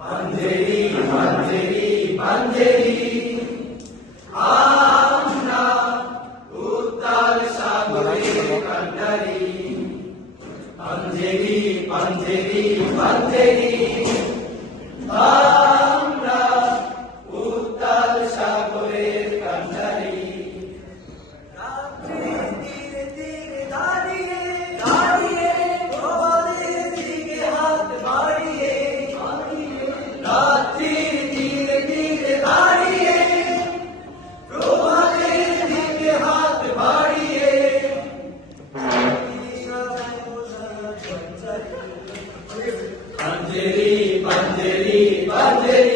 পাঞ্জেরি পাঞ্জেরি পাঞ্জেরি আমরা উত্তাল সাগরে কান্ডারি Panjeree Panjeree Panjeree Panjali, Panjali, Panjali.